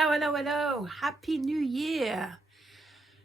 Hello. Happy New Year.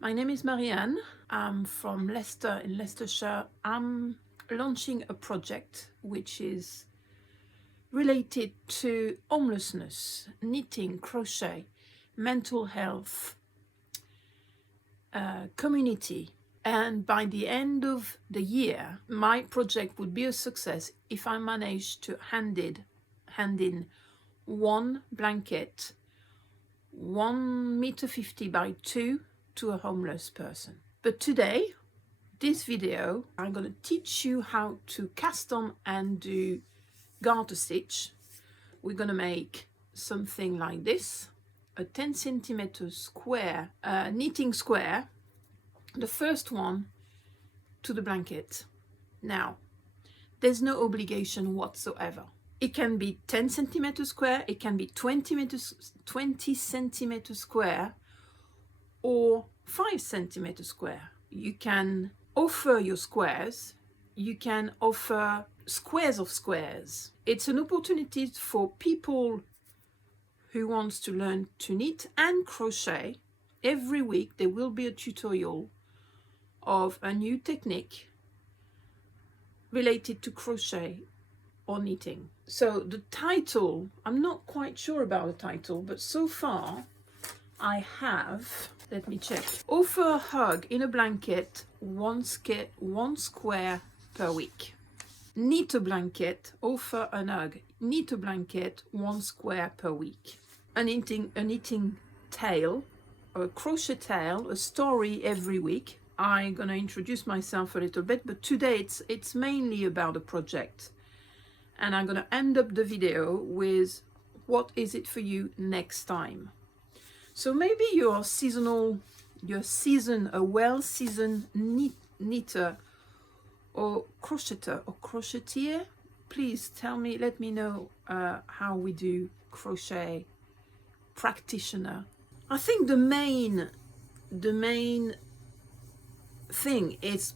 My name is Marianne. I'm from Leicester in Leicestershire. I'm launching a project which is related to homelessness, knitting, crochet, mental health, community. And by the end of the year, my project would be a success if I manage to hand in one blanket 1.50 meters by 2 to a homeless person. But today, this video, I'm going to teach you how to cast on and do garter stitch. We're going to make something like this, a 10 centimeters square knitting square, the first one to the blanket. Now, there's no obligation whatsoever. It can be 10 centimeters square, it can be 20 centimeters square, or 5 centimeters square. You can offer your squares, you can offer squares of squares. It's an opportunity for people who wants to learn to knit and crochet. Every week there will be a tutorial of a new technique related to crochet or knitting. So the title, I'm not quite sure about the title, but so far I have, let me check. Offer a hug in a blanket, one square per week. Knit a blanket, offer a hug, knit a blanket, 1 square per week. A knitting tale, a crochet tale, a story every week. I'm gonna introduce myself a little bit, but today it's mainly about the project. And I'm going to end up the video with what is it for you next time. So maybe you're a well-seasoned knitter or crocheter or crocheteer. Please let me know how we do crochet practitioner. I think the main thing is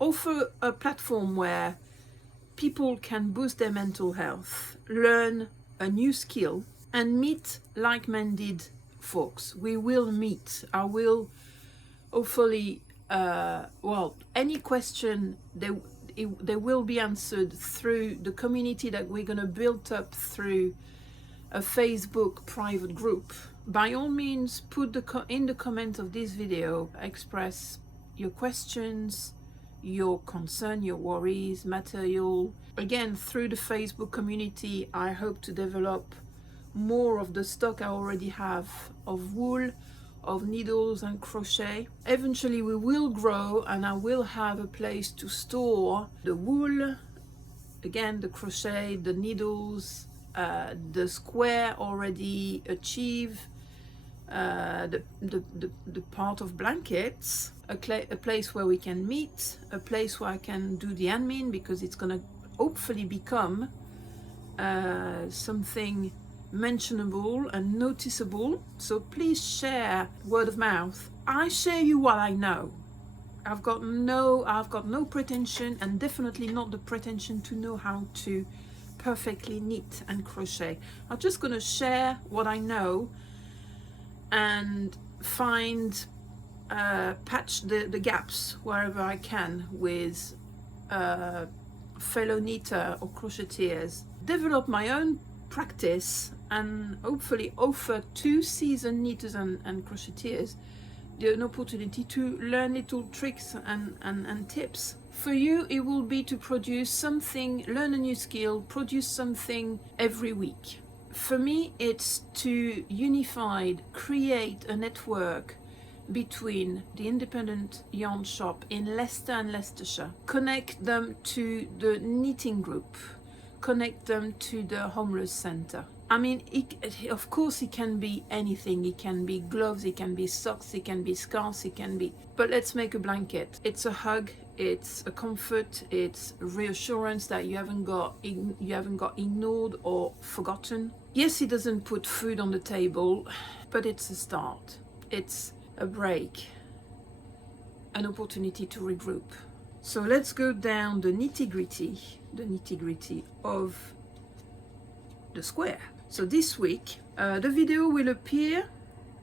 offer a platform where people can boost their mental health, learn a new skill, and meet like-minded folks. We will meet. I will hopefully, any question, they will be answered through the community that we're going to build up through a Facebook private group. By all means, put in the comments of this video, express your questions, your concern, your worries, material. Again, through the Facebook community, I hope to develop more of the stock I already have of wool, of needles and crochet. Eventually we will grow and I will have a place to store the wool, again the crochet, the needles, the square already achieved, the part of blankets, a place where we can meet, a place where I can do the admin, because it's gonna hopefully become something mentionable and noticeable. So please share word of mouth. I share you what I know. I've got no pretension, and definitely not the pretension to know how to perfectly knit and crochet. I'm just gonna share what I know and patch the gaps wherever I can with fellow knitter or crocheters, develop my own practice, and hopefully offer to seasoned knitters and crocheters an opportunity to learn little tricks and tips. For you, it will be to produce something, learn a new skill, produce something every week. For me, it's to create a network between the independent yarn shop in Leicester and Leicestershire, connect them to the knitting group, connect them to the homeless center. I mean, of course it can be anything. It can be gloves, it can be socks, it can be scarves, but let's make a blanket. It's a hug, it's a comfort, it's reassurance that you haven't got ignored or forgotten. Yes, it doesn't put food on the table, but it's a start. It's a break, an opportunity to regroup. So let's go down the nitty-gritty of the square. So this week The video will appear.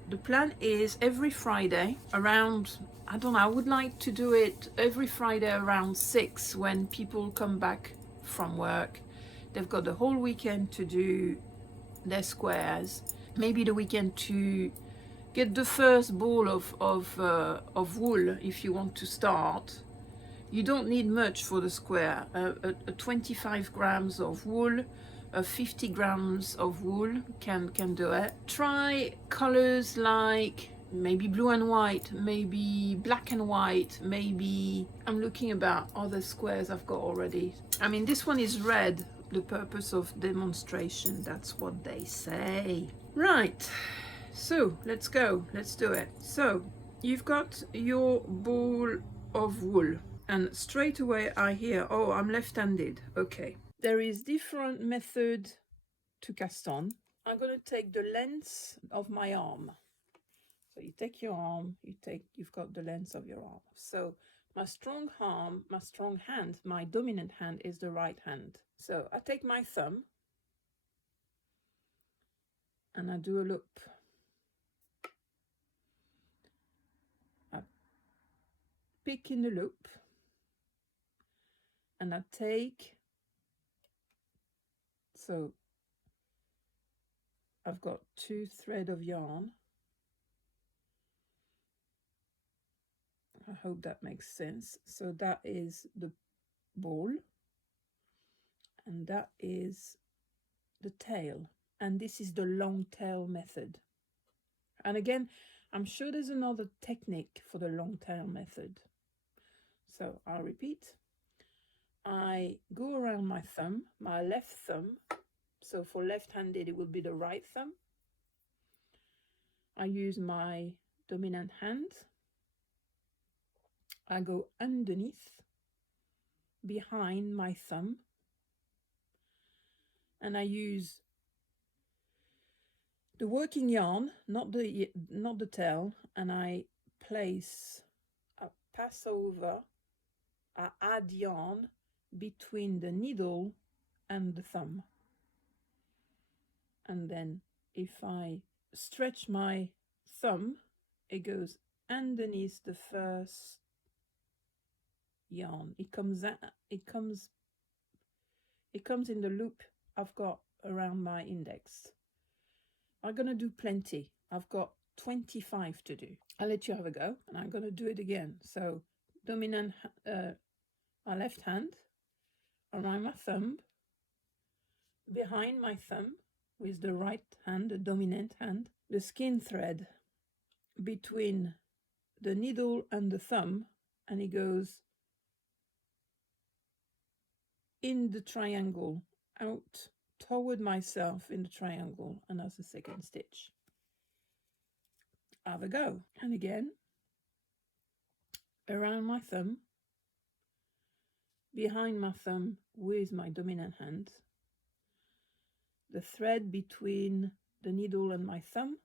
The plan is every Friday around, I don't know, I would like to do it every Friday around 6 when people come back from work. They've got the whole weekend to do their squares. Maybe the weekend to get the first ball of wool if you want to start. You don't need much for the square. 25 grams of wool, 50 grams of wool can do it. Try colors like maybe blue and white, maybe black and white, maybe I'm looking about other squares I've got already. I mean, this one is red, the purpose of demonstration, that's what they say. Right, so let's go, let's do it. So you've got your ball of wool. And straight away I hear, oh, I'm left-handed. Okay. There is different method to cast on. I'm going to take the length of my arm. So you take your arm, you've got the length of your arm. So my strong arm, my strong hand, my dominant hand is the right hand. So I take my thumb and I do a loop. I pick in the loop and I take, so I've got 2 threads of yarn. I hope that makes sense. So that is the ball and that is the tail, and this is the long tail method. And again, I'm sure there's another technique for the long tail method. So I'll repeat. I go around my thumb, my left thumb. So for left-handed, it will be the right thumb. I use my dominant hand. I go underneath, behind my thumb, and I use the working yarn, not the tail, and I pass over, I add yarn between the needle and the thumb. And then if I stretch my thumb, it goes underneath the first yarn. It comes in the loop I've got around my index. I'm gonna do plenty. I've got 25 to do. I'll let you have a go, and I'm gonna do it again. So dominant, my left hand around my thumb, behind my thumb with the right hand, the dominant hand, the skein thread between the needle and the thumb, and it goes in the triangle, out toward myself in the triangle, and that's the second stitch. Have a go. And again, around my thumb, behind my thumb with my dominant hand, the thread between the needle and my thumb,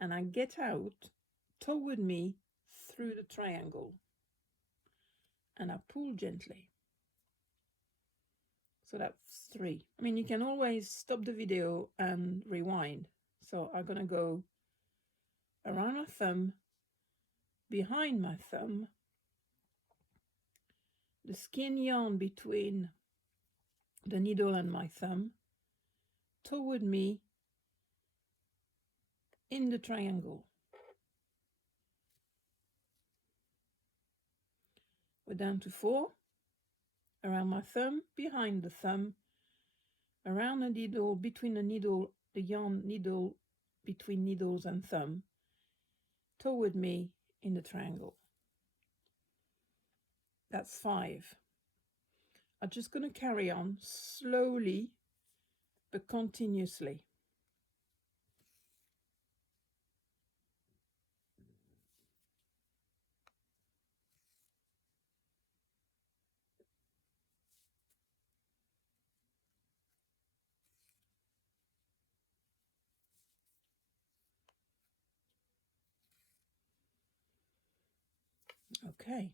and I get out toward me through the triangle, and I pull gently. So that's 3. I mean, you can always stop the video and rewind. So I'm gonna go around my thumb, behind my thumb, the skein yarn between the needle and my thumb, toward me in the triangle. We're down to 4. Around my thumb, behind the thumb, around the needle, between the needle, the yarn needle between needles and thumb, toward me in the triangle. That's 5. I'm just going to carry on slowly but continuously. Okay.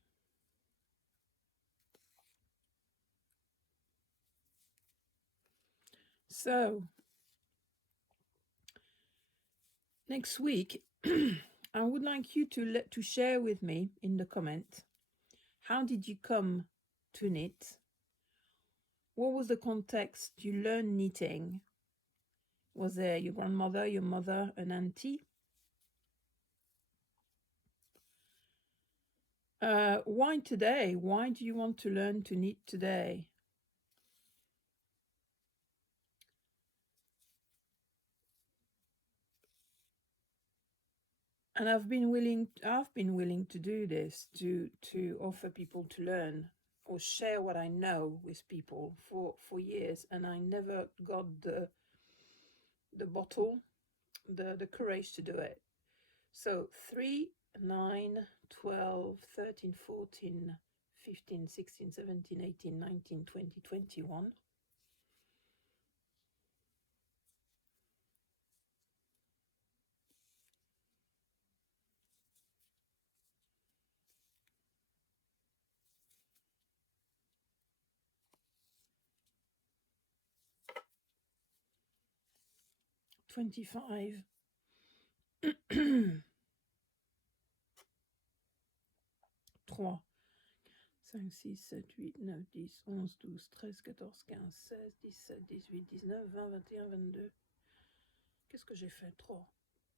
So Next week, I would like you to share with me in the comment, how did you come to knit? What was the context you learned knitting? Was there your grandmother, your mother, an auntie? Why today? Why do you want to learn to knit today? And I've been willing to do this, to offer people to learn or share what I know with people for years, and I never got the bottle, the courage to do it. So 3, 9, 12, 13, 14, 15, 16, 17, 18, 19, 20, 21. $25. 3, 5, 6, 7, 8, 9, 10, 11, 12, 13, 14, 15, 16, 17, 18, 19, 20, 21, 22. Qu'est-ce que j'ai fait? 3, 4,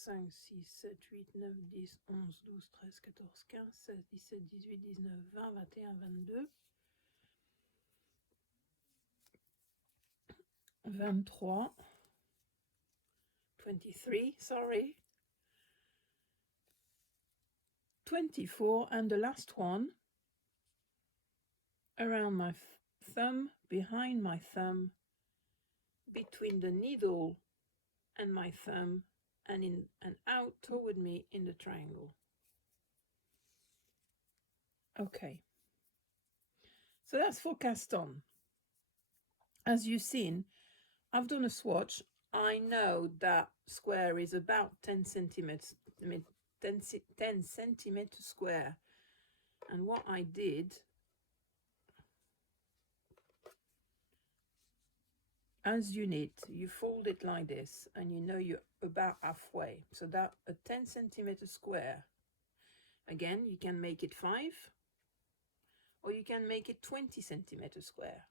5, 6, 7, 8, 9, 10, 11, 12, 13, 14, 15, 16, 17, 18, 19, 20, 21, 22. 23. 23, sorry. 24, and the last one around my thumb, behind my thumb, between the needle and my thumb, and in and out toward me in the triangle. Okay, so that's for cast on. As you've seen, I've done a swatch. I know that square is about 10 centimeters, 10 centimeters square, and what I did, as you knit, you fold it like this, and you know you're about halfway. So that a 10 centimeter square, again, you can make it 5, or you can make it 20 centimeter square.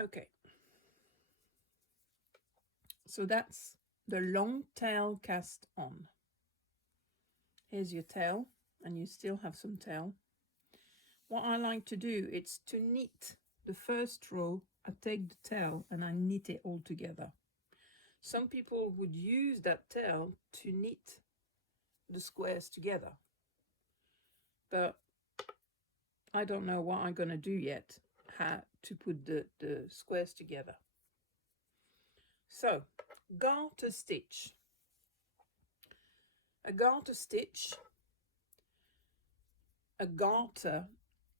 Okay. So that's the long tail cast on. Here's your tail, and you still have some tail. What I like to do is to knit the first row. I take the tail and I knit it all together. Some people would use that tail to knit the squares together, but I don't know what I'm going to do yet, how to put the squares together. So, garter stitch. A garter stitch, a garter,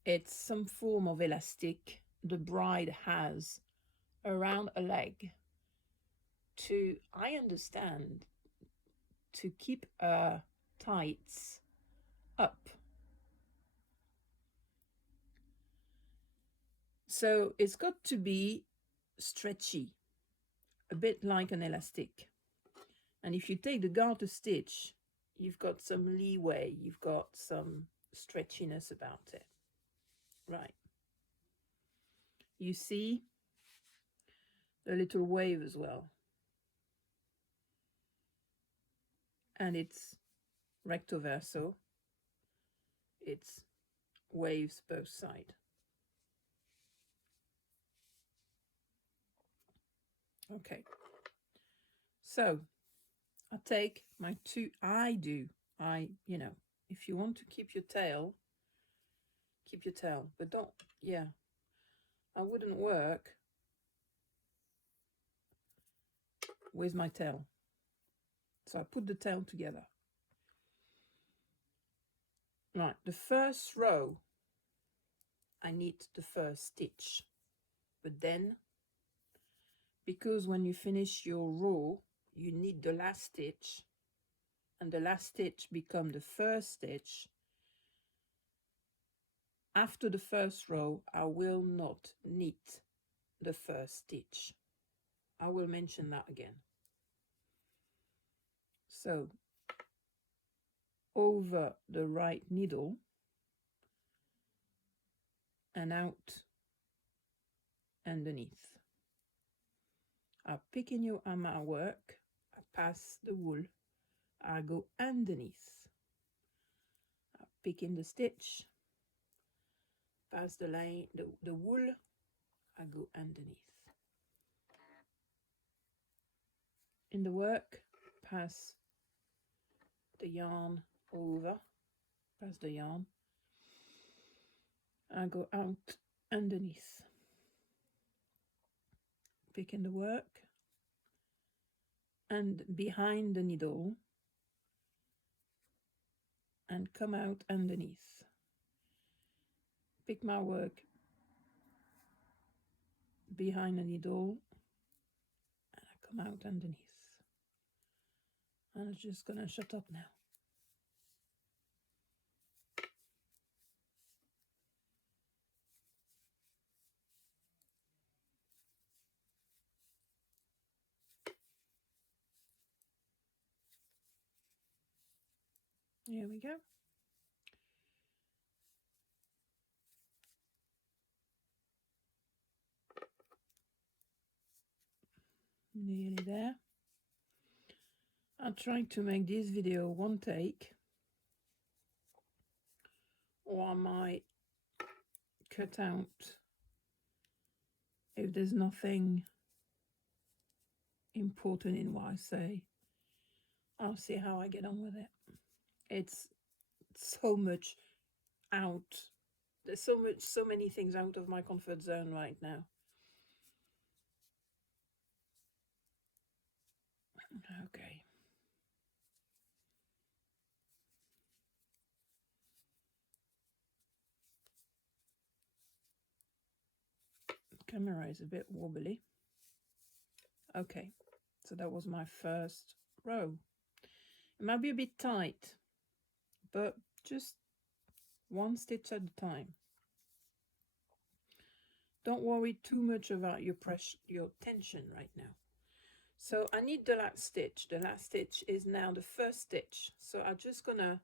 it's some form of elastic the bride has around a leg to, I understand, to keep her tights up. So it's got to be stretchy, a bit like an elastic. And if you take the garter stitch, you've got some leeway, you've got some stretchiness about it. Right. You see the little wave as well. And it's recto verso. It's waves both sides. Okay. So I take my two, you know, if you want to keep your tail, but don't, yeah, I wouldn't work with my tail. So I put the tail together. Right, the first row, I knit the first stitch, but then, because when you finish your row, you knit the last stitch, and the last stitch becomes the first stitch. After the first row, I will not knit the first stitch. I will mention that again. So over the right needle and out underneath. I picking you on my work, I pass the wool, I go underneath. I pick in the stitch, pass the line, the wool, I go underneath. In the work, pass the yarn over, pass the yarn, I go out underneath. Pick in the work, and behind the needle, and come out underneath. Pick my work behind the needle, and I come out underneath. And I'm just gonna shut up now. Here we go. Nearly there. I'm trying to make this video one take, or I might cut out if there's nothing important in what I say. I'll see how I get on with it. It's so much out. There's so many things out of my comfort zone right now. Okay. The camera is a bit wobbly. Okay, so that was my first row. It might be a bit tight, but just one stitch at a time. Don't worry too much about your pressure, your tension right now. So I need the last stitch. The last stitch is now the first stitch. So I'm just gonna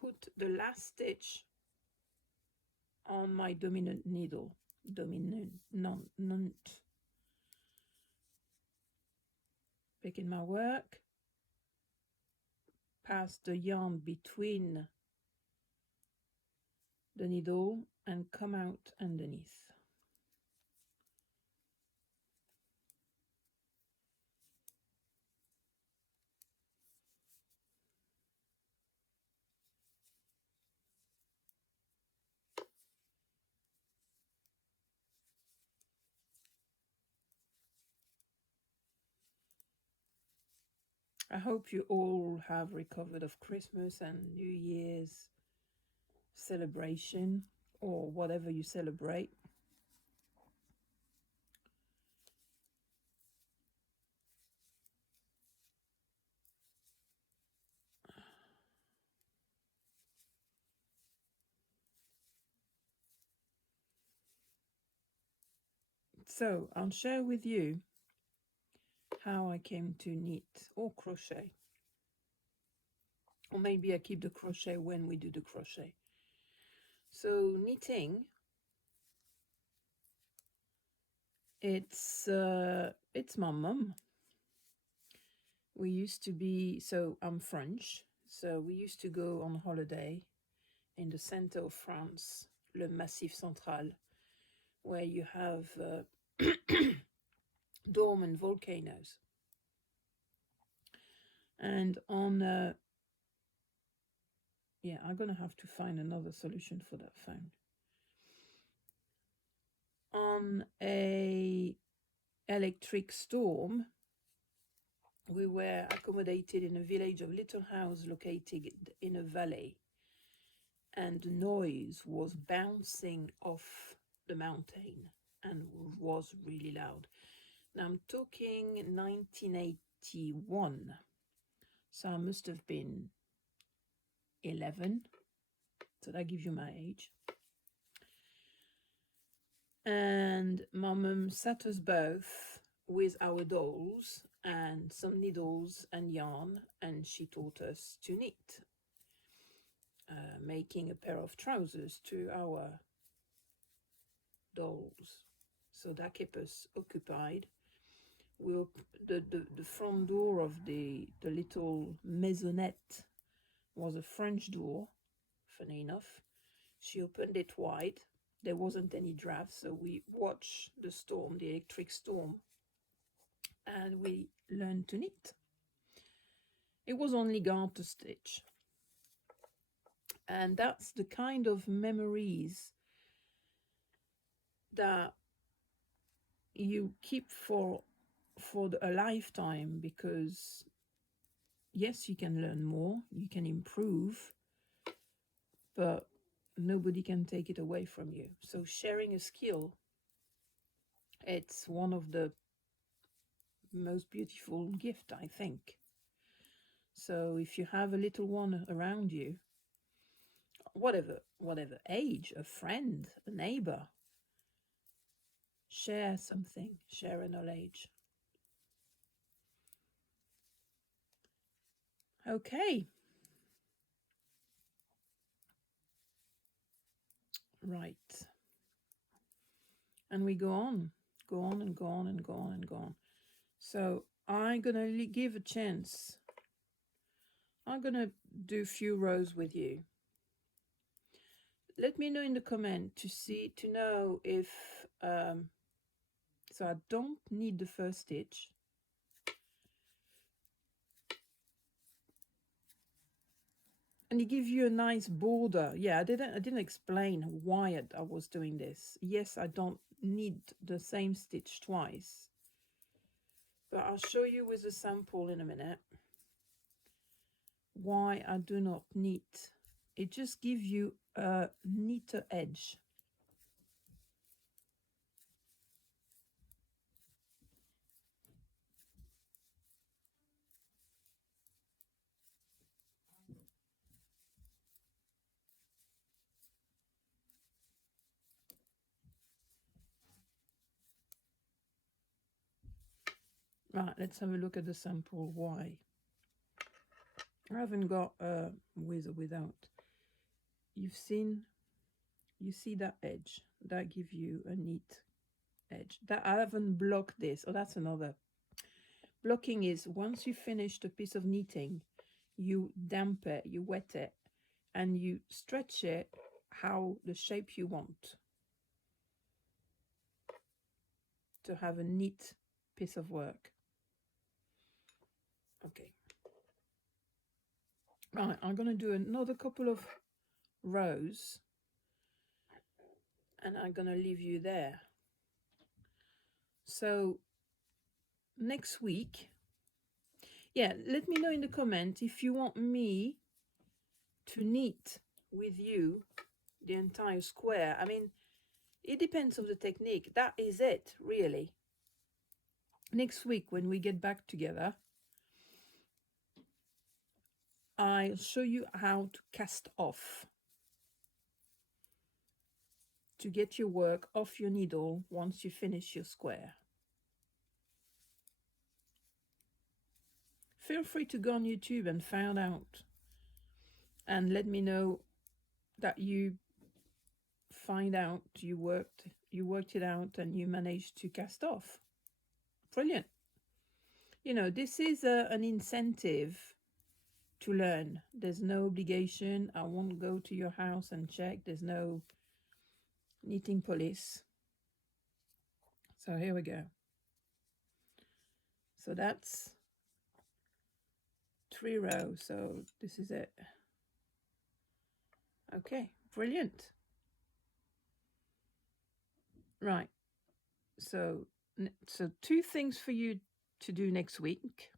put the last stitch on my dominant needle. Dominant. Picking my work. Pass the yarn between the needle and come out underneath. I hope you all have recovered of Christmas and New Year's celebration, or whatever you celebrate. So I'll share with you how I came to knit or crochet. Or maybe I keep the crochet when we do the crochet. So knitting, it's my mum. We used to be, so I'm French, so we used to go on holiday in the center of France, le Massif Central, where you have dormant volcanoes. And on yeah, I'm gonna have to find another solution for that phone. On a electric storm, we were accommodated in a village of little house located in a valley, and the noise was bouncing off the mountain and was really loud. Now I'm talking 1981, so I must have been 11, so that gives you my age. And my mum sat us both with our dolls and some needles and yarn, and she taught us to knit, making a pair of trousers to our dolls. So that kept us occupied. The front door of the little maisonette was a French door, funny enough. She opened it wide. There wasn't any draft, so we watched the storm, the electric storm, and we learned to knit. It was only garter stitch. And that's the kind of memories that you keep for a lifetime, because yes, you can learn more, you can improve, but nobody can take it away from you. So sharing a skill, it's one of the most beautiful gift, I think. So if you have a little one around you, whatever age, a friend, a neighbor, share something, share a knowledge. Okay. Right. And we go on and go on and go on and go on. So I'm gonna give a chance. I'm gonna do a few rows with you. Let me know in the comment to know if so I don't need the first stitch. And it gives you a nice border. Yeah, I didn't explain why I was doing this. Yes, I don't need the same stitch twice, but I'll show you with a sample in a minute why I do not need. It just gives you a neater edge. Right, let's have a look at the sample. Why? I haven't got with or without. You see that edge? That gives you a neat edge. That I haven't blocked this. Oh, that's another. Blocking is once you finish the piece of knitting, you damp it, you wet it, and you stretch it how the shape you want to have a neat piece of work. Okay. Right, I'm going to do another couple of rows and I'm going to leave you there. So next week, yeah, let me know in the comment if you want me to knit with you the entire square. I mean, it depends on the technique. That is it, really. Next week, when we get back together, I'll show you how to cast off, to get your work off your needle once you finish your square. Feel free to go on YouTube and find out and let me know that you find out you worked it out and you managed to cast off. Brilliant. You know, this is an incentive to learn. There's no obligation. I won't go to your house and check. There's no knitting police. So here we go. So that's 3 rows. So this is it. Okay, brilliant. Right. So 2 things for you to do next week.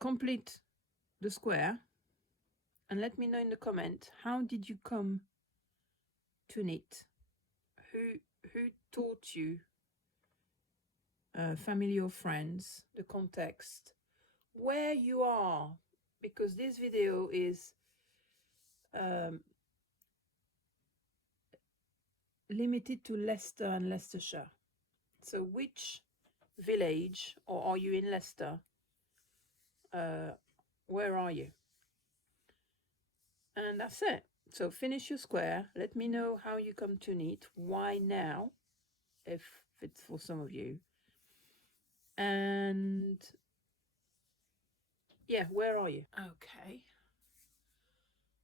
Complete the square and let me know in the comment, how did you come to knit? Who taught you? Family or friends, the context, where you are, because this video is limited to Leicester and Leicestershire. So which village, or are you in Leicester? Where are you? And that's it. So finish your square. Let me know how you come to knit. Why now, if it's for some of you. And yeah, where are you? Okay.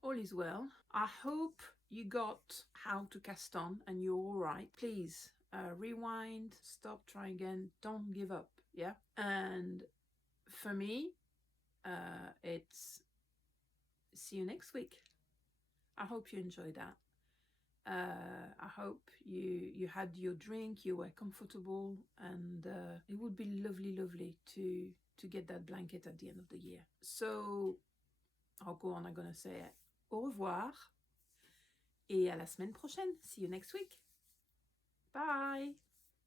All is well. I hope you got how to cast on and you're all right. Please rewind, stop, try again. Don't give up. Yeah. And for me, it's see you next week. I hope you enjoyed that. I hope you had your drink, you were comfortable, and it would be lovely to get that blanket at the end of the year. So I'll go on, I'm gonna say it. Au revoir et à la semaine prochaine. See you next week. Bye.